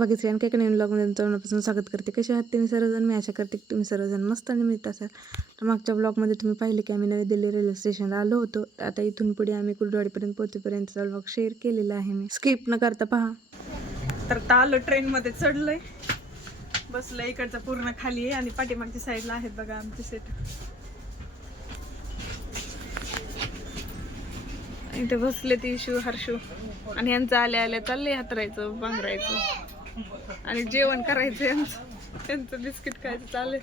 बाकीचे आणि काही नवीन ब्लॉगमध्ये तुमच्यापासून स्वागत करते. कसे आहात तुम्ही सर्वजण? मी आशा करते की तुम्ही सर्वजण मस्त आणि मिळत असाल. तर मागच्या ब्लॉगमध्ये तुम्ही पाहिले की आम्ही नवी दिल्ली रेल्वे स्टेशनला आलो होतो. आता इथून पुढे आम्ही कुर्डवाडीपर्यंत पोहोचेपर्यंतचा ब्लॉग शेअर केलेला आहे मी. स्किप न करता पहा. तर आलो ट्रेनमध्ये चढलोय, बसलोय. इकडचा पूर्ण खाली आहे आणि पाठीमागच्या साईडला आहेत बघा आमचे सेट. इथे बसले ती इशू हर्षू आणि यांचं आल्या आल्या चालले हातरायचं बांगरायचं आणि जेवण करायचं त्यांचं बिस्किट खायचं चाललंय.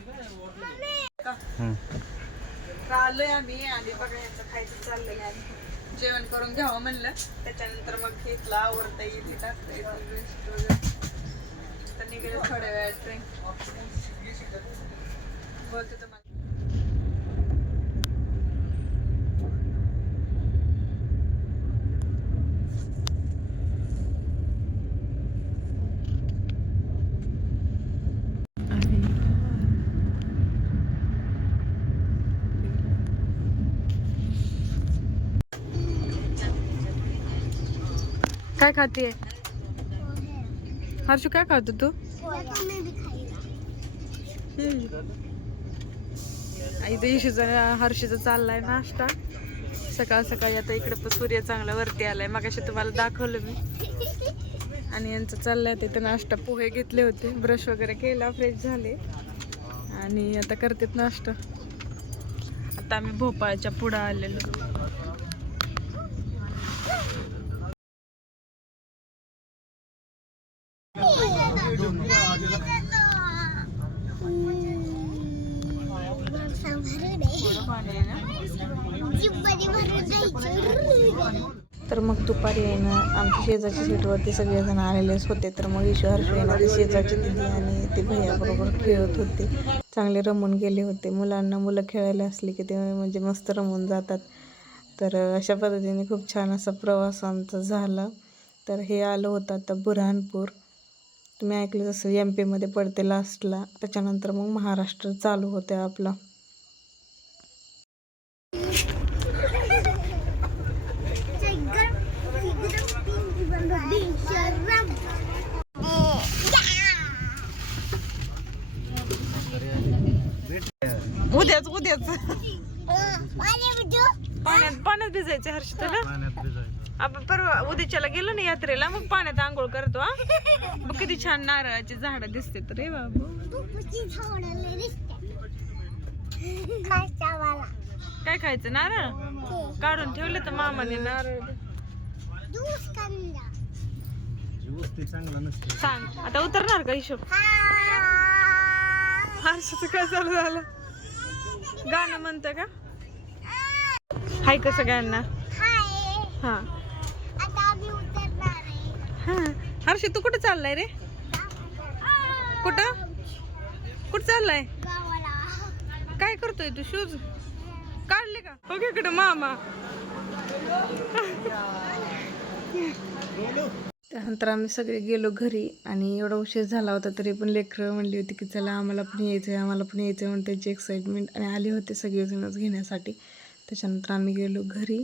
आलोय आम्ही आणि बघा यांचं खायचं चाललंय आणि जेवण करून घ्यावं म्हणलं. त्याच्यानंतर मग इथलं आवडता येईल टाकता येईल तर निघेल थोड्या वेळात ट्रेन. बोलते तुम्हाला काय खातीये हर्षू? काय खातो तू? इथे इशूचा हर्षूचा चाललाय नाश्ता सकाळ सकाळी. आता इकडे पण सूर्य चांगला वरती आलाय, मगाशी तुम्हाला दाखवलं मी. आणि यांचं चाललंय तिथे नाश्ता. पोहे घेतले होते, ब्रश वगैरे केला, फ्रेश झाले आणि आता करतात नाश्ता. आता आम्ही भोपाळच्या पुढं आलेलो. तर मग दुपारी आहे ना, आमच्या शेजारच्या सीटवरती सगळेजण आलेलेच होते. तर मग ईशू हर्षू आहे ना, ते शेजारची दिदी आणि ते भैयाबरोबर खेळत होते. चांगले रमून गेले होते. मुलं खेळायला असले की ते म्हणजे मस्त रमून जातात. तर अशा पद्धतीने खूप छान असा प्रवास आमचा झाला. तर हे आलं होतं आता बुऱ्हाणपूर. तुम्ही ऐकलं जसं MP मध्ये पडते लास्टला. त्याच्यानंतर मग महाराष्ट्र चालू होते आपला. उद्याच पाण्यात भिजायचे हर्ष तुला. आपण परवा उद्याच्याला गेलो ना यात्रेला, मग पाण्यात आंघोळ करतो. बघ किती छान नारळाची झाडं दिसते. तर रे बाबू काय खायचं? नारळ काढून ठेवले तर मामाने नारळ. सांग आता उतरणार का हिशोब? हर्षाचं काय चालू झालं? गाणं म्हणतं का? हाय का सगळ्यांना? हा हा. हर्ष तू कुठं चाललाय रे? कुठं चाललाय? काय करतोय तू? शूज काढले का? बघ इकडे मामा. त्यानंतर आम्ही सगळे गेलो घरी आणि एवढा उशीर झाला होता तरी पण लेकरं म्हणली होती की चला आम्हाला पण यायचं म्हणून त्याची एक्साइटमेंट आणि आले होते सगळेजणच घेण्यासाठी. त्याच्यानंतर आम्ही गेलो घरी.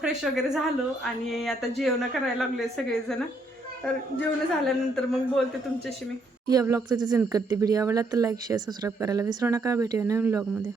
फ्रेश वगैरे झालो आणि आता जेवण करायला लागले सगळेजण. तर जेवण झाल्यानंतर मग बोलते तुमच्याशी मी. या ब्लॉगचं करते. व्हिडिओ आवडला तर लाईक शेअर सबस्क्राईब करायला विसरू नका. भेटूया नवीन ब्लॉगमध्ये.